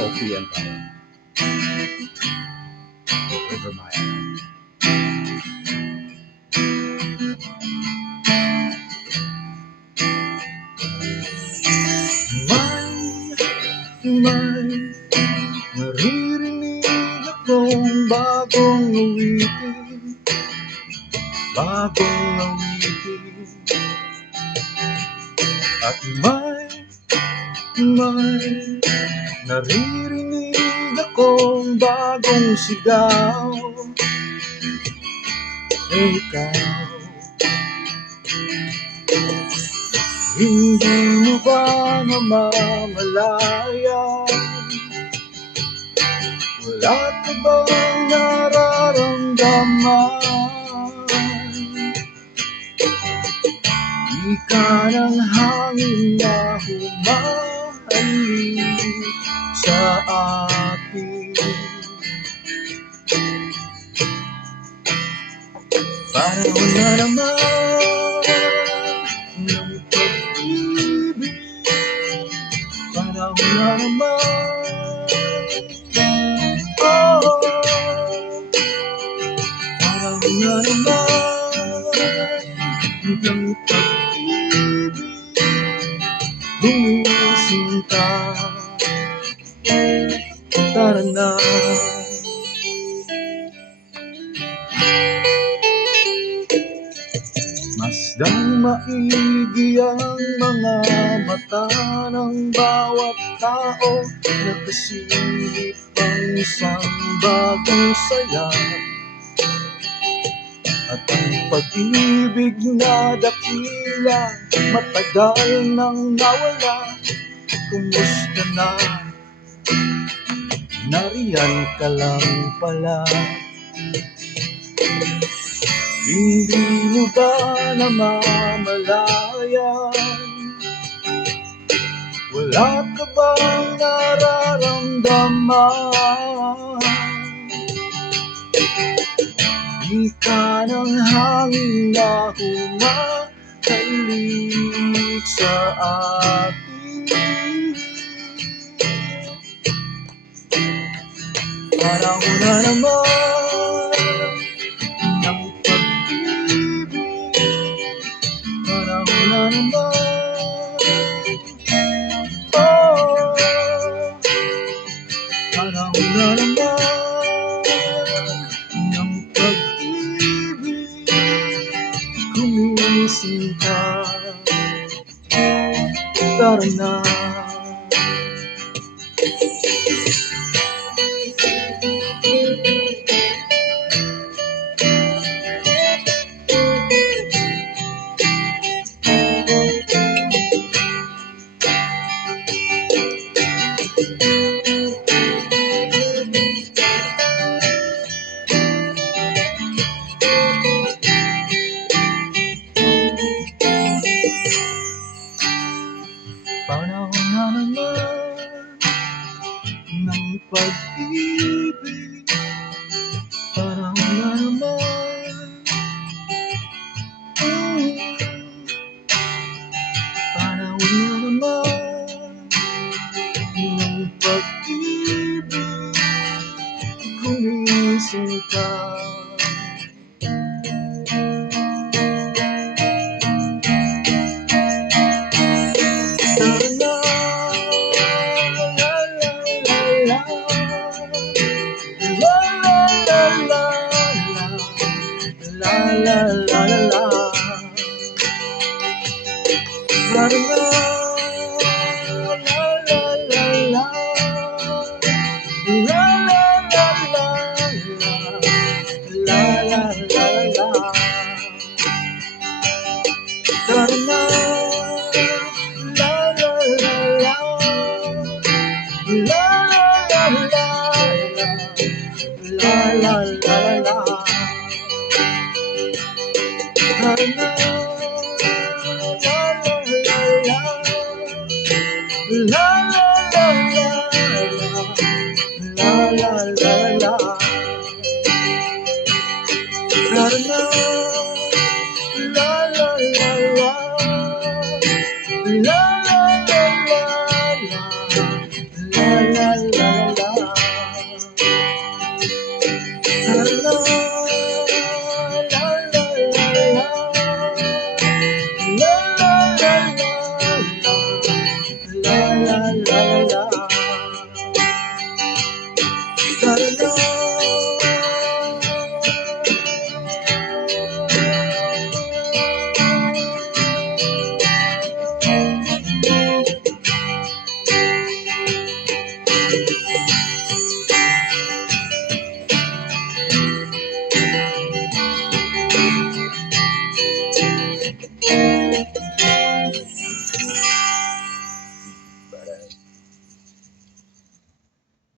OPM tayo. River Maya. May naririnig akong bagong awitin, bagong awitin. At may naririnig akong bagong sigaw. Ikaw, hindi mo ba namamalayan? Wala ka bang nararamdaman? Ika ng hangin na humahalik sa atin. Panahon na naman ng pag-ibig, panahon na naman, oh, panahon na naman ng pag-ibig, gumising ka, tara na. Masdang maigi ang mga mata ng bawat tao, nakasilip ang isang bagong saya. At ang pag-ibig na dakila, matagal nang nawala. Kumusta na? Nariyan ka lang pala. Hindi mo ba namamalayan? Wala ka bang nararamdaman? Ika ng hangin na humahalik sa atin. Panahon na naman ng pag-ibig, panahon na naman, oh, panahon na naman ng pag-ibig, gumising ka, tara na. Panahon na naman ng pag-ibig, panahon na naman, panahon na naman ng pag-ibig, gumising ka. La la la la, la la la, la la la, tara na. La la la la, la la la, la la la, tara na. La la la la, la la la la, tara na. La la la la, la la la la, la la la. la la la la.